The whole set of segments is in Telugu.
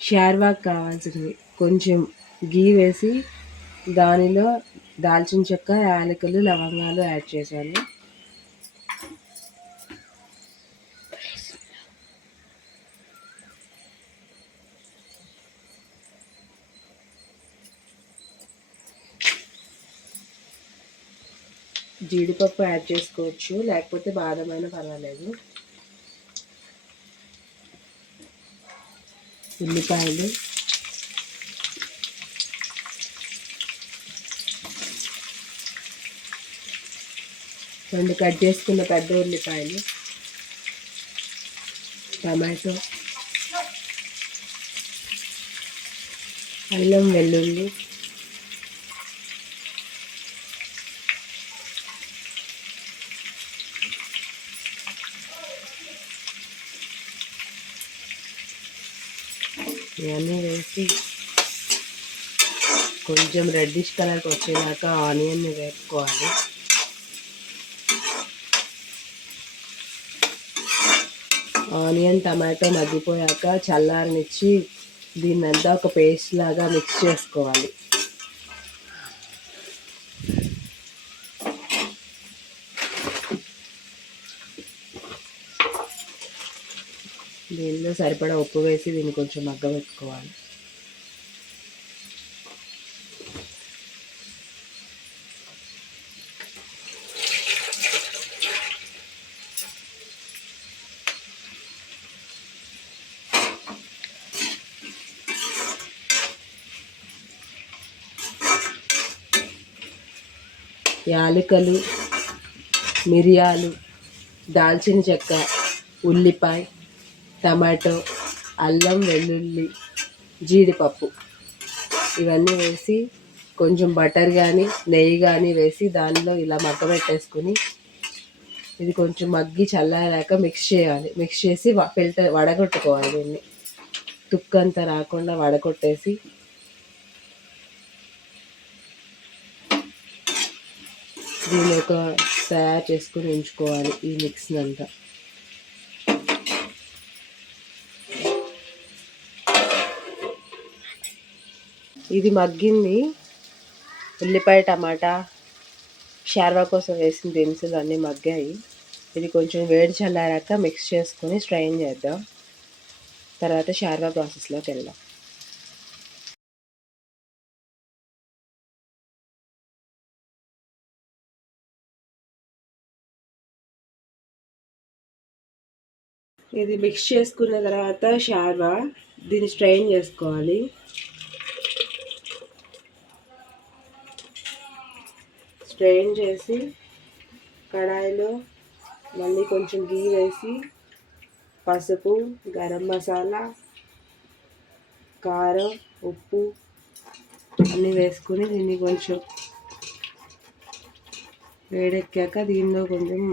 షార్వాక్ కావాల్సినవి కొంచెం గీ వేసి దానిలో దాల్చిన చెక్క యాలకులు లవంగాలు యాడ్ చేశాను. జీడిపప్పు యాడ్ చేసుకోవచ్చు. లేకపోతే బాదం అయినా పర్వాలేదు. ఉల్లిపాయలు. రెండు కట్ చేసుకున్న పెద్ద ఉల్లిపాయలు. టమాటో. అల్లం వెల్లుల్లి. ఇవన్నీ వేసి కొంచెం రెడ్డిష్ కలర్కి వచ్చేదాకా ఆనియన్ని వేపుకోవాలి. ఆనియన్ టమాటో మగ్గిపోయాక చల్లారనిచ్చి దీన్నంతా ఒక పేస్ట్ లాగా మిక్స్ చేసుకోవాలి. దీనిలో సరిపడా ఉప్పు వేసి దీన్ని కొంచెం మగ్గబెట్టుకోవాలి. యాలకులు మిరియాలు దాల్చిన చెక్క ఉల్లిపాయ టమాటో అల్లం వెల్లుల్లి జీడిపప్పు. ఇవన్నీ వేసి కొంచెం బటర్ కానీ నెయ్యి కానీ వేసి దానిలో ఇలా మగ్గబెట్టేసుకుని ఇది కొంచెం మగ్గి చల్లారాక మిక్స్ చేయాలి. మిక్స్ చేసి ఫిల్టర్ వడగొట్టుకోవాలి దీన్ని. తుక్కంతా రాకుండా వడగొట్టేసి దీన్ని ఒక తయారు చేసుకుని ఉంచుకోవాలి ఈ మిక్స్ని అంతా ఇది మగ్గింది. ఉల్లిపాయ టమాటా షార్వా కోసం వేసిన దినుసులు అన్నీ మగ్గాయి. ఇది కొంచెం వేడి చల్లారాక మిక్స్ చేసుకొని స్ట్రైన్ చేద్దాం. తర్వాత షార్వా ప్రాసెస్లోకి వెళ్దాం. ఇది మిక్స్ చేసుకున్న తర్వాత షార్వా దీన్ని స్ట్రైన్ చేసుకోవాలి. స్ట్రెయిన్ చేసి కడాయిలో మళ్ళీ కొంచెం గీ వేసి పసుపు గరం మసాలా కారం ఉప్పు అన్నీ వేసుకుని దీన్ని కొంచెం వేడెక్కాక దీనిలో కొంచెం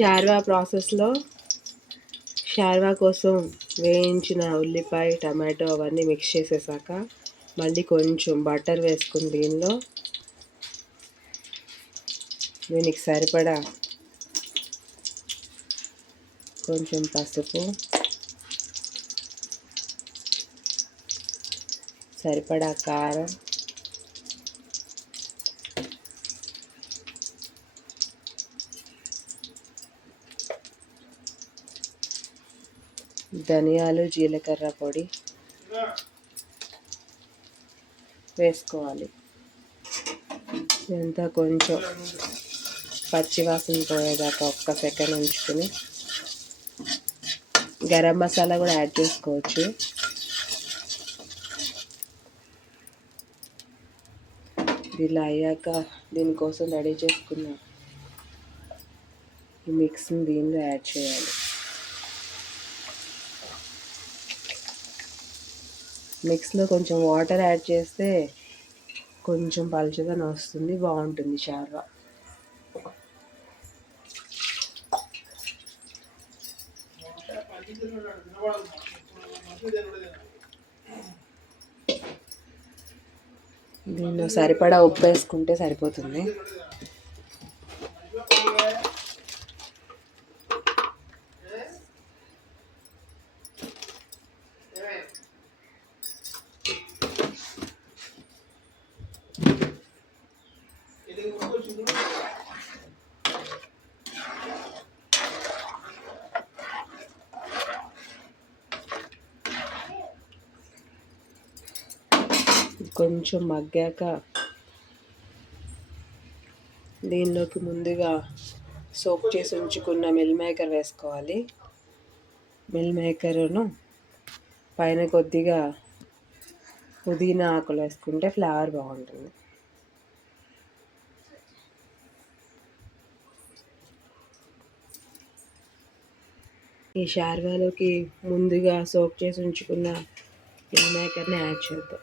షార్వా ప్రాసెస్లో షార్వా కోసం వేయించిన ఉల్లిపాయ టమాటో అవన్నీ మిక్స్ చేసేసాక మళ్ళీ కొంచెం బటర్ వేసుకుని దీనిలో దీనికి సరిపడా కొంచెం పసుపు సరిపడా కారం ధనియాలు జీలకర్ర పొడి వేసుకోవాలి. ఇదంతా కొంచెం పచ్చివాసన పోయేదాకా ఒక్క సెకండ్ ఉంచుకుని గరం మసాలా కూడా యాడ్ చేసుకోవచ్చు. ఇలా అయ్యాక దీనికోసం రెడీ చేసుకున్న ఈ మిక్స్ని దీనిలో యాడ్ చేయాలి. మిక్స్లో కొంచెం వాటర్ యాడ్ చేస్తే కొంచెం పలుచదనం వస్తుంది బాగుంటుంది షార్వా దీన్ని సరిపడా ఉప్పు వేసుకుంటే సరిపోతుంది. కొంచెం మగ్గాక దీనిలోకి ముందుగా సోప్ చేసి ఉంచుకున్న మిల్ మేకర్ వేసుకోవాలి. మిల్ మేకర్ను పైన కొద్దిగా పుదీనా ఆకులు వేసుకుంటే ఫ్లేవర్ బాగుంటుంది. ఈ షార్వాలోకి ముందుగా సోప్ చేసి ఉంచుకున్న మిల్ మేకర్ని యాడ్ చేద్దాం.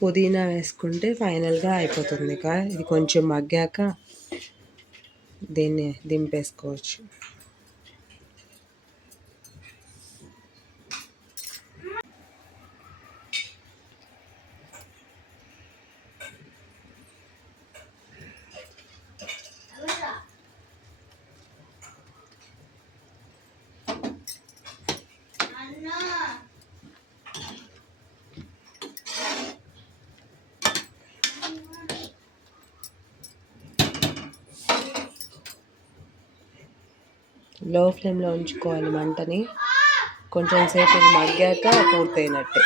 పుదీనా వేసుకుంటే ఫైనల్గా అయిపోతుంది ఇక ఇది కొంచెం మగ్గాక దీన్ని దింపేసుకోవచ్చు. లో ఫ్లేమ్లో ఉంచుకోవాలి మంటని. కొంచెం సేపు మగ్గాక పూర్తయినట్టే.